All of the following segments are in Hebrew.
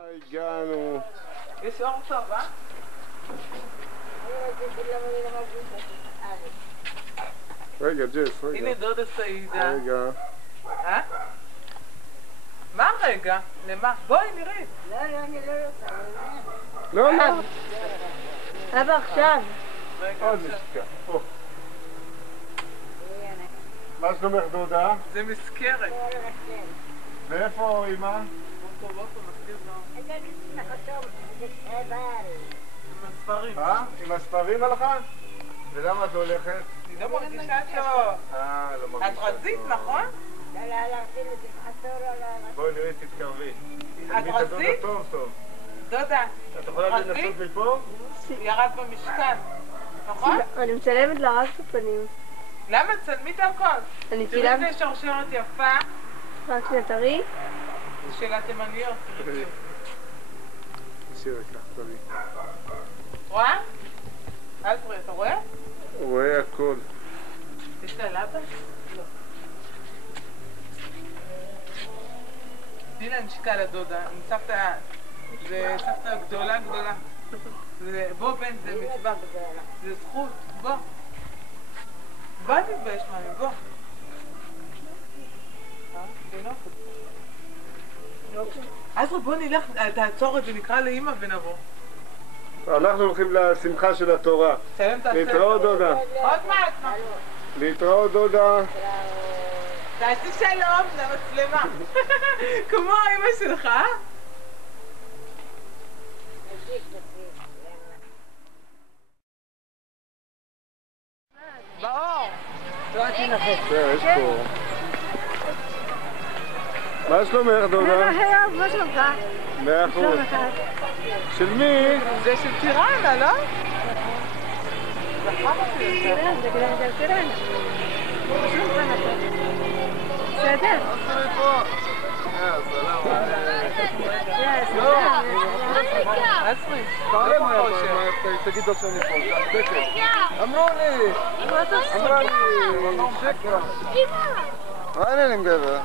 הגענו. יש אור טוב, אה? רגע, ג'ס, רגע. הנה דודה סעידה. רגע. אה? מה רגע? למה? בואי נראית. לא, אני לא רוצה. לא, לא. אבא עכשיו. רגע, עוד עכשיו. נשקע. מה שלומך דודה? זה מזכרת. ואיפה אמא? בוא, נסביר לו. עם הספרים. עם הספרים הלכה? ולמה את הולכת? אני לא מרגישה טוב. לא מרגישה את רזית, טוב. נכון? בואי נראה, תתקרבי. את רזית? טוב טוב. דודה, את יכולה רזית? לנסות מפה? ירד במשקל. נכון? אני מצלמת לה רק את הפנים. למה? צלמי את הכל. אני תראי צילמת איזה שרשרת יפה רק שנייה טרי. של התימניות. נשאיר את לך, תביא. רואה? אלפרי, אתה רואה? הוא רואה הכל. יש לה לבה? לא. תני לה נשקה לדודה, עם סבתא, זה סבתא גדולה. בוא בן, זה מצווה. זה זכות, בוא. בוא תתבייש מאמי, בוא. עזרא, בוא נלך, תעצור את זה, נקרא לאמא ונבוא. אנחנו הולכים לשמחה של התורה. להתראות דודה. עוד מעט. להתראות דודה. תעשי שלום למצלמה. כמו אמא שלך. באור. יש פה. מה שלומך דודה? מה שלומך? 100%. של מי? זה של טירנה, לא? בסדר? תגיד עוד שאני פה. אמרו לי. אמרה לי. שקרה. מה העניינים גבר?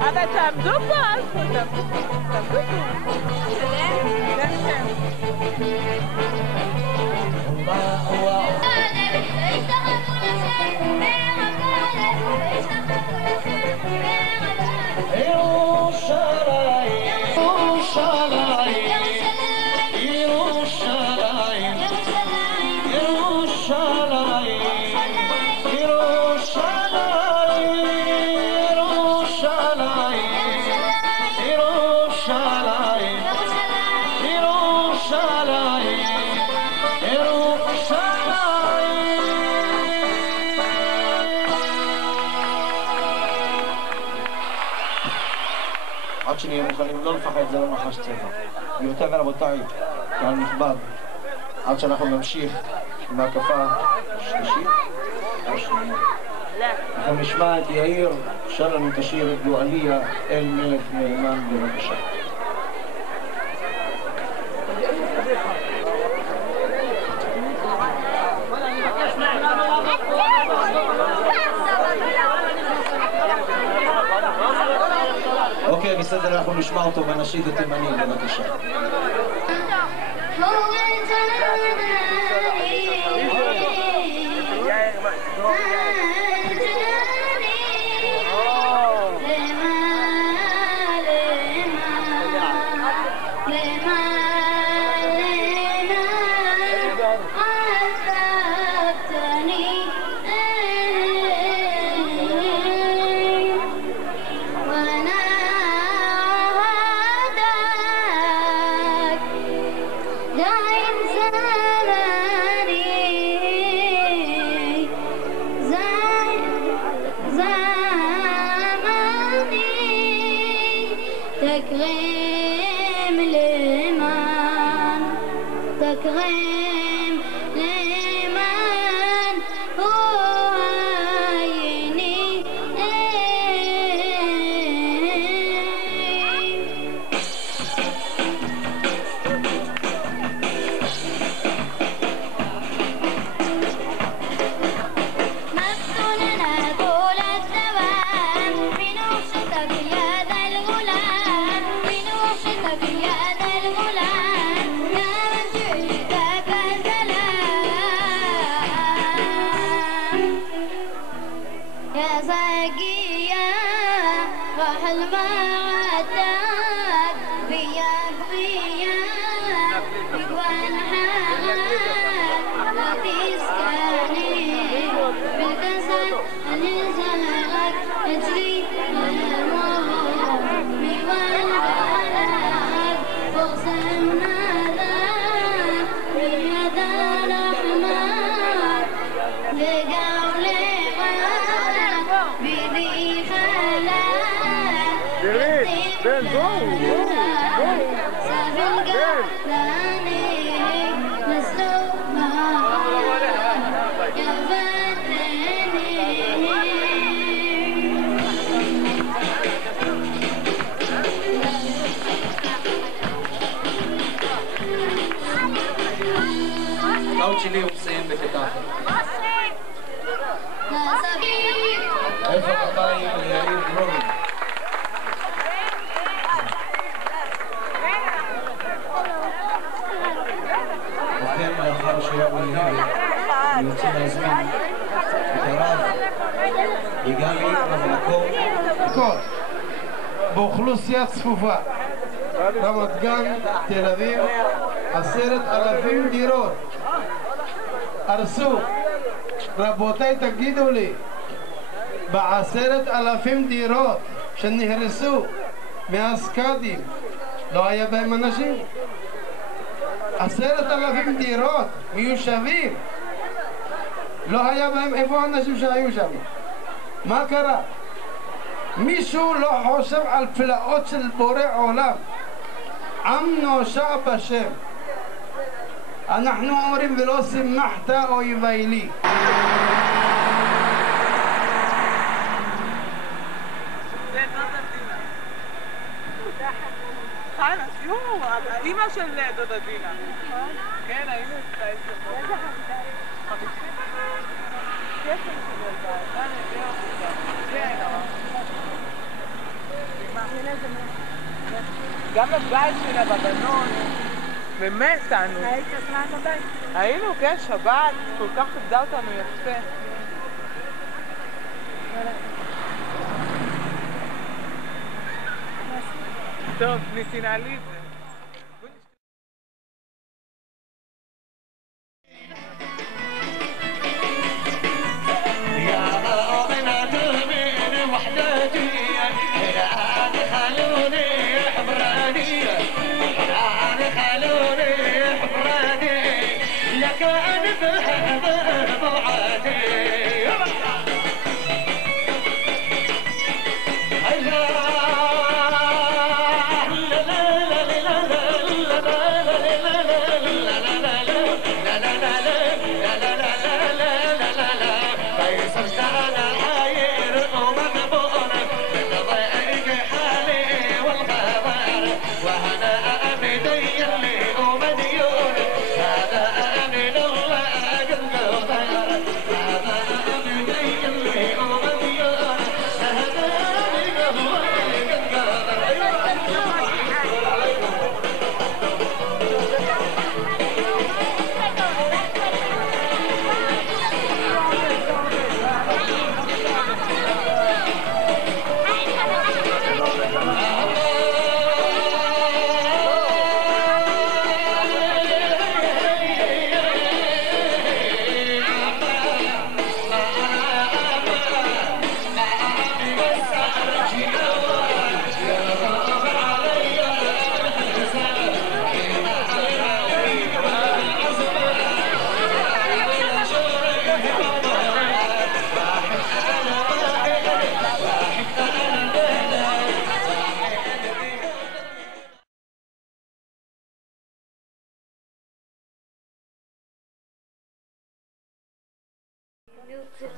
אבל תעמדו פה, תעמדו פה. ירושלים עד שנהיה מוכנים לא לפחד, זה לא נחש צבע. גבירותיי ורבותיי, קהל נכבד, עד שאנחנו נמשיך עם ההקפה השלישית, השנייה. אנחנו נשמע את יאיר, שר לנו את השיר את גואליה, אל מלך נאמן, בבקשה. אוקיי, בסדר, אנחנו נשמע אותו בנשיד התימני, בבקשה. האוט שלי הוא מסיים בקטע אחר. איפה כפיים ליאיר דרורי? ובכן, לאחר שירה ולהיבת, אני רוצה להזמין את הרב יגאלי במקום בכל באוכלוסייה צפופה רמת גן, תל אביב, 10,000 דירות הרסו. רבותיי, תגידו לי, ב10,000 דירות שנהרסו מאז קאדים לא היה בהם אנשים? 10,000 דירות מיושבים לא היה בהם, איפה האנשים שהיו שם? מה קרה? מישהו לא חושב על פלאות של בורא עולם? עם נושע בשם. אנחנו אומרים ולא שימחת אויבי לי. חנה, שיעור, האמא של דודה דינה. כן, היינו אצלה איזה איזה חמישים? כסף של ילדה, כן, גם בבית שלה, בבנון, באמת, אנו. היית זמן בבית? היינו, כן, שבת, כל כך כבדה אותנו יפה. טוב, נתינה לי את זה.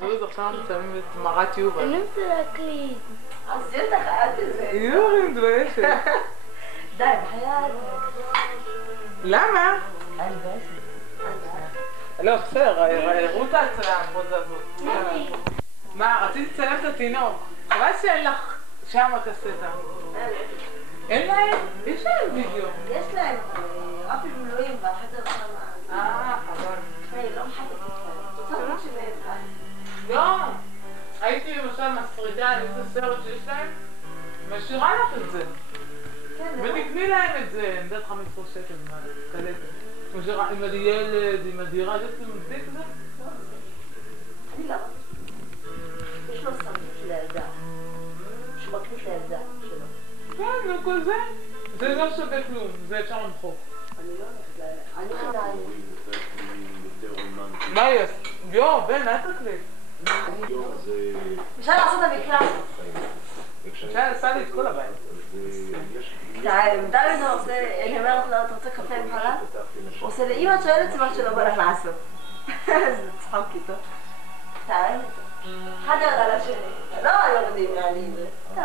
זוז, עכשיו אנחנו שמים את מרת יובל. אני רוצה להקליט. אז ידע חייאת את זה. יואי, אני מתביישת. די, בחייאת. למה? אני מתביישת. לא, בסדר, הראו את ההצלה, המחוזה הזאת. מה, רציתי לצלם את התינוק. חבל שאין לך שם הקסטה. אין להם? יש להם וידאו. יש להם רפי במילואים בחדר שמה. חבל. היי, לא מחפשת אותם. צריך שבאמת. לא. הייתי למשל מסריטה על איזה סרט שיש להם, משאירה לך את זה. ותקני להם את זה, אני יודעת 15 שקל, קלטת. עם הילד, עם הדירה, זה מצדיק זה? אני לא. יש לו סרטים של הילדה. שהוא מקליט לילדה שלו. כן, וכל זה. זה לא שווה כלום, זה אפשר למחוק. אני לא הולכת ל... אני מה יש? יו, בן, אל תקליט. אפשר לעשות את המקלט. אפשר עשה לי את כל הבית. דוד עושה, אני אומרת לו, אתה רוצה קפה עם חלב? הוא עושה לי, אם את שואלת מה שלא בא לך לעשות. זה צחוק איתו. תאם איתו. אחד יורד על השני. לא יורדים מעלים. טוב.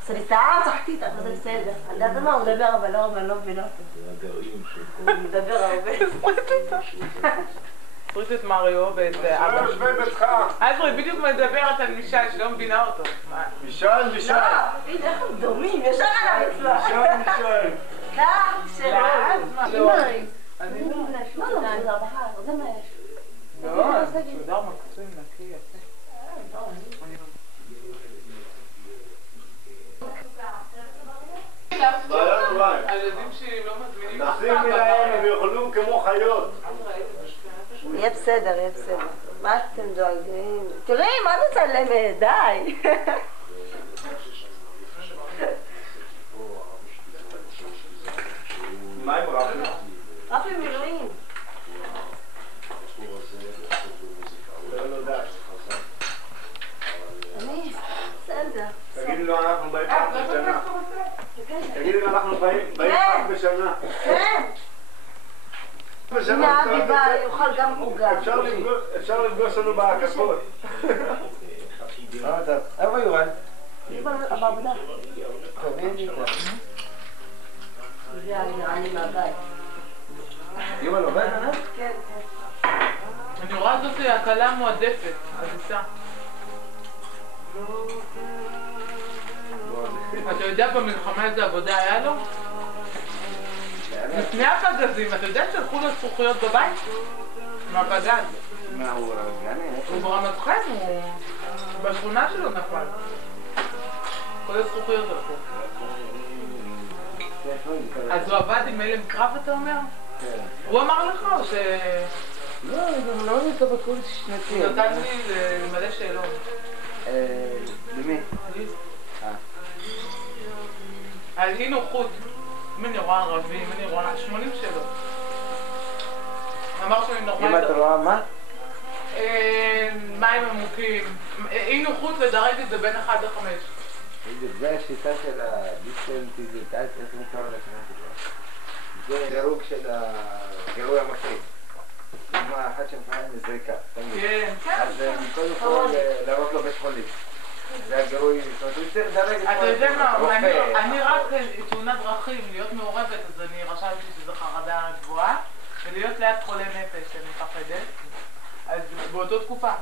עושה לי טעם, צחקתי איתה, זה בסדר. אני יודעת מה, הוא מדבר אבל לא הרבה, אני לא מבינה אותו. הוא מדבר הרבה. פריט את מריו ואת אבא. לא יושבי ביתך. עזרי בדיוק מדברת על מישל שלא מבינה אותו. מישל. לא, הנה איך הם דומים, ישר על המצווה. מישל. כך, שלא. לא. אני לא. לא, זה הרווחה, זה מה יש. לא, סודר מקסים, נקי, יפה. הילדים שלי לא מזמינים אף פעם. תשימי להם, הם יאכלו כמו חיות. יהיה בסדר, יהיה בסדר. מה אתם דואגים? תראי, מה את מצלמת? די. מה עם רפי? רפי מילואים. אני? בסדר. תגידי לו אנחנו באים פעם בשנה. תגידי לו אנחנו באים פעם בשנה. כן. הנה אבי בא, יאכל גם עוגה. אפשר לפגוש לנו בהקפות. איפה יובל? בעבודה. טוב, אין לי איתה. אני מהבית. יובל עובד, ענת? כן, כן. אני רואה זאת הקלה מועדפת, עדיסה. אתה יודע במלחמה איזה עבודה היה לו? לפני הפגזים, אתה יודע שהלכו לו זכוכיות בבית? מהפגז. מה, הוא גני? הוא ברמת חן, הוא בשכונה שלו נפל. כל הזכוכיות הלכו. אז הוא עבד עם הלם קרב, אתה אומר? כן. הוא אמר לך או ש... לא, אני גם לא נמצא בקורס שנתי. הוא נתן לי למלא שאלות. למי? על אי נוחות. אם אני רואה ערבים, אם אני רואה 80 שאלות. אמר שאני נורמלית... אם את רואה מה? מים עמוקים. אי נוחות לדרג את זה בין 1 ל-5. זה השיטה של הדיסטנטיזיטציה, איך נקרא לכם? זה דירוג של הגירוי המפחיד. דוגמה אחת שמפחד מזריקה. כן. אז קודם כל להראות לו בית חולים. זה הגירוי, זאת אומרת, הוא צריך לדרג את אתה יודע מה, רופא. אני רק תאונת דרכים, להיות מעורבת, אז אני רשמתי שזה חרדה גבוהה, ולהיות ליד חולה נפש, שאני מפחדת, אז באותו תקופה.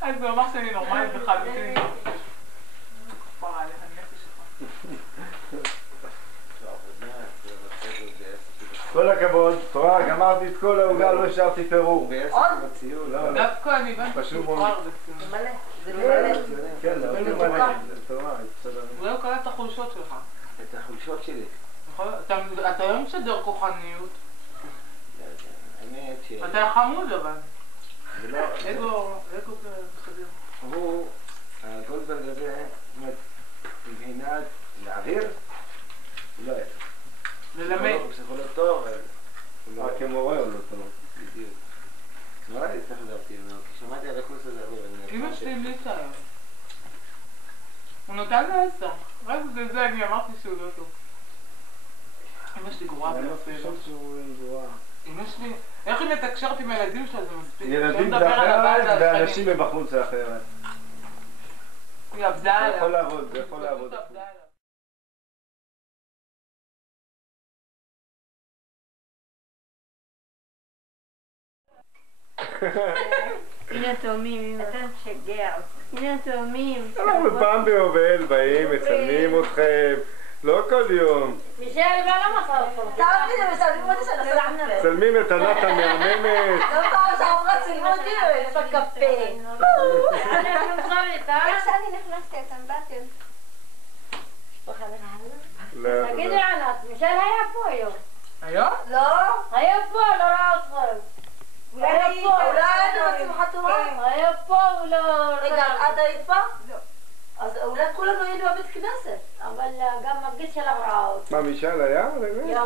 אז הוא אמר שאני נורמלית לחלוטין. כפרה עליך, הנפש שלך. כל הכבוד, תורה, גמרתי את כל העוגה, לא השארתי פירור. עוד? דווקא אני הבנתי שהוא כבר בציון. מלא. זה מלא. כן, זה מלא. תורה, הוא לא קולט את החולשות שלך. את החולשות שלי. אתה לא משדר כוחניות. האמת ש... אתה חמוד אבל. זה לא... אגו בסדר. הוא, הגולדברג הזה, זאת אומרת, מבחינת להעביר, הוא לא היה. ללמד. פסיכולוג טוב, אבל... כמורה הוא לא טוב. בדיוק. נורא לי התאכזבתי ממנו, כי שמעתי על הקורס הזה הרבה. אמא שלי המליצה היום. הוא נתן לו 10. רק בגלל זה אני אמרתי שהוא לא טוב. אמא שלי גרועה אני לא ביותר. חושב שהוא גרועה. אמא שלי, איך היא מתקשרת עם הילדים שלה, זה מספיק. ילדים לא זה מדבר על הבית, אחרת, על ואנשים מבחוץ זה אחרת. היא עבדה זה עליו. יכול לעבוד, זה יכול לעבוד. פשוט עבדה עליו. הנה התאומים, אמא. אתה משגע. הנה התאומים. אנחנו פעם ביובל באים, מצלמים אתכם, לא כל יום. מישל ולא מסר אותו. תאמין לי, מצלמים אותי שאני עושה לעצמי. מצלמים את ענת המהממת. לא פעם שעברה צילמו אותי בקפה. איך שאני נכנסתי, אתם באתם. לא, תגידי ענת, מישל היה פה היום. היום? לא. היה פה, לא ראה אתכם. היה פה, אולי היינו בשמחת תורה? היה פה, הוא לא... רגע, את היית פה? לא. אז אולי כולנו היינו בבית כנסת. אבל גם הגיל שלך ראה אותי. מה, מישל היה?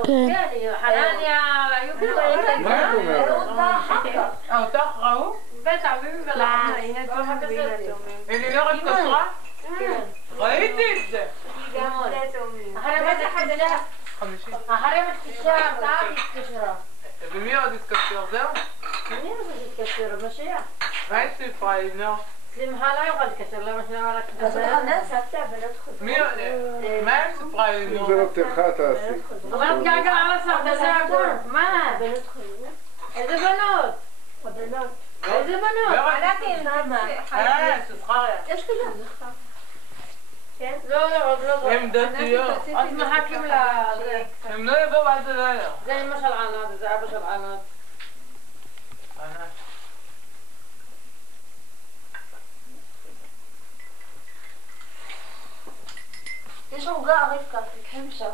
כן, חנניה, היו כאלה. מה את אומרת? אהוד בא אחר כך. אותך ראו? בטח, ביבי ולחם. הנה התאומים והנה התאומים. אלינור התקשרה? כן. ראיתי את זה. גם זה התאומים. אחרי מה תתקשר? 50. אחרי מה תתקשר, אתה תתקשרה. ומי עוד התקשר? זהו? אני רוצה שתתקשר, משיח. מה היא סיפרה, אלינור? שמחה לא יכול להתקשר, למה שלא רק תדבר? מי עוד? מה היא סיפרה, אם אלינור? זה לא טרחה תעשי. אבל את גגה על הסרטה, זה הכל. מה? איזה בנות? איזה בנות? סזכריה. יש כזה. כן? לא, עוד לא. הם דתיות. עוד מחכים לזה. הם לא יבואו עד הלילה. זה אמא של ענת, זה אבא של ענת. ענת. יש עוגה, רבקה, תקחי משם.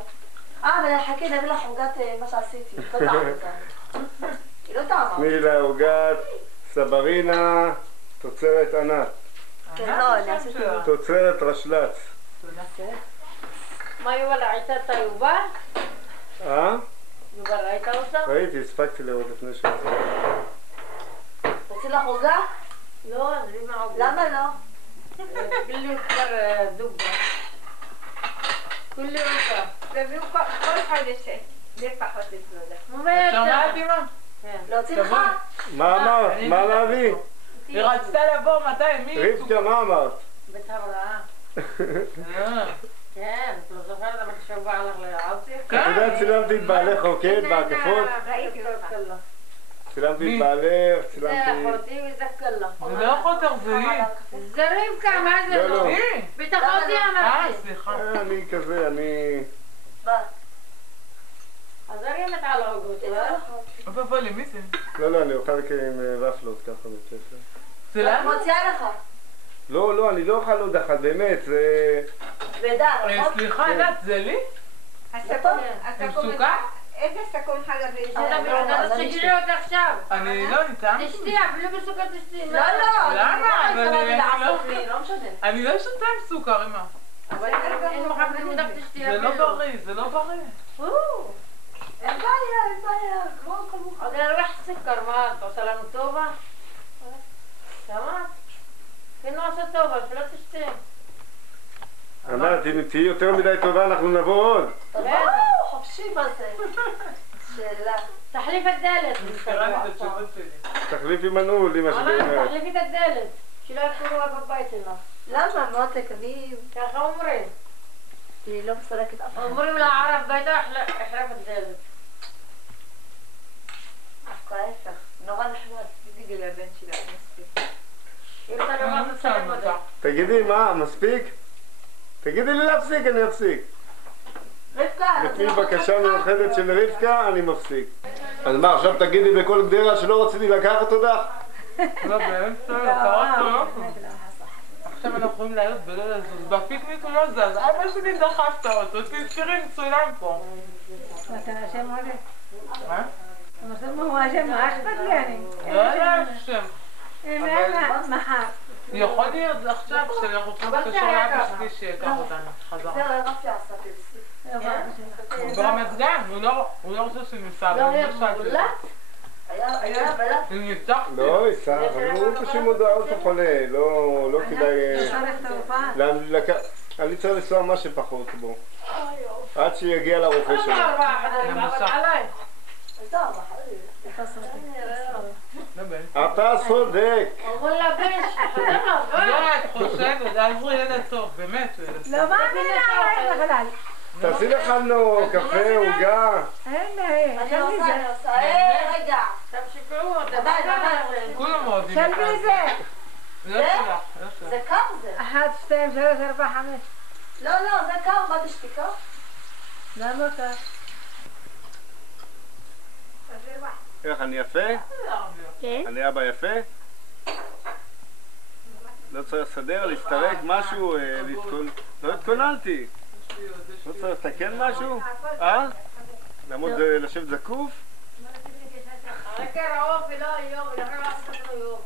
ולחכי, נביא לך עוגת מה שעשיתי. לא טעם אותה. היא לא טעמה. תני לה עוגת סברינה, תוצרת ענת. כן, לא, אני עשיתי. תוצרת רשל"צ. מה יובל ראית את יובל? יובל ראית אותה? ראיתי, הספקתי לראות לפני שעצמי. תוציא לך עוגה? לא, אני לא מעוגה. למה לא? בלי כבר דובה. כולי עוגה. תביאו כל חודש, זה פחות לסלודה. שמעת אמא? להוציא לך? מה אמרת? מה להביא? היא רצתה לבוא, מתי? מי? רבקה, מה אמרת? בית הבראה. כן, את לא זוכרת אבל כשהוא הלך לעבדי? את יודעת, צילמתי את בעלך רוקד בהקפות? ראיתי אותך. צילמתי את בעלך, זה צילמתי... אחותי וזה קלה. זה לא אחותך, זה היא. זה רבקה, מה זה לא, לא? לא. היא? בטח אותי אמרתי. סליחה. אני כזה, אני... אז הרימת על העוגות. אבא למי זה? לא, אני אוכל עם ופלות ככה בספר. זה למה? מוציאה לך. לא, אני לא אוכל עוד אחת, באמת, זה... כבדה, נכון? סליחה, ענת, זה לי? הסכום, עם סוכר? איזה סכום חלבי? אז תשאירי אותה עכשיו. אני לא, אני טעם. תשתי, אפילו בסוכר תשתי. לא, למה? לא משנה. אני לא שותה עם סוכר, אמא. אבל אין מחבלים מדף תשתי. זה לא בריא, זה לא בריא. אין בעיה, כמו כמוך. עוד אין ריח סוכר, מה, אתה עושה לנו טובה? שמעת? כן, לא עושה טובה, שלא תשתי. ענת, אם תהיי יותר מדי טובה, אנחנו נבוא עוד. חופשי בזה. שאלה. תחליף את דלת. נזכרה לי את התשובות שלי. תחליפי מנעול, אמא שלי אומרת. תחליפי את הדלת. שלא יקורו בבית שלך. למה? מותק, אני... ככה אומרים. היא לא מסלקת אף אחד. אומרים לערב ביתה, החרף את דלת. דווקא ההפך. נורא נחמד. תגידי לבן שלה, מספיק. אם אתה לא רוצה לצלם אותה. תגידי, מה, מספיק? תגידי לי להפסיק, אני אפסיק. רבקה, לפי בקשה מיוחדת של רבקה, אני מפסיק. אז מה, עכשיו תגידי בכל גדרה שלא רציתי לקחת אותך? לא, באמצע, קראת לו. עכשיו אנחנו יכולים לעלות ולא לזוז. בפיקניק הוא לא זז. אבא שלי דחפת אותו, תזכרי מצולם פה. אתה אשם עולה. מה? אתה חושב מה הוא אשם? מה אכפת לי אני? לא היה שם. מחר. יכול להיות עכשיו שאנחנו צריכים להתקשר לאבא שלי שיקח אותנו חזרה. זהו, רפי עשה פרסי. הוא ברמת גן, הוא לא רוצה שניסע. לא היה מולט? היה בלט? הוא ניצח. לא, ייסע, אבל הוא פשוט מודעות החולה, לא כדאי... אני צריך לנסוע מה שפחות בו. עד שיגיע לרופא שלו. לא, 4 חדרים, אבל עליי. 4 חדרים. אתה צודק. לא, את חושבת, עזרו ילד טוב, באמת הוא ילד טוב. לא מאמינה עלייך בכלל. תעשי לך נו קפה, עוגה. אין, אני עושה. רגע. תמשיכו. כולם אוהבים של מי זה? זה שלך, זה קר זה. 1, 2, 3, 4, 5. לא, זה קר, מה תשתי קר? למה קר? איך, אני יפה? כן. אני אבא יפה? לא צריך לסדר, להסתרק, משהו, לא התכוננתי. לא צריך לתקן משהו? לעמוד לשבת זקוף? רק רעוף ולא היום, ולכן לא עשית לנו יום.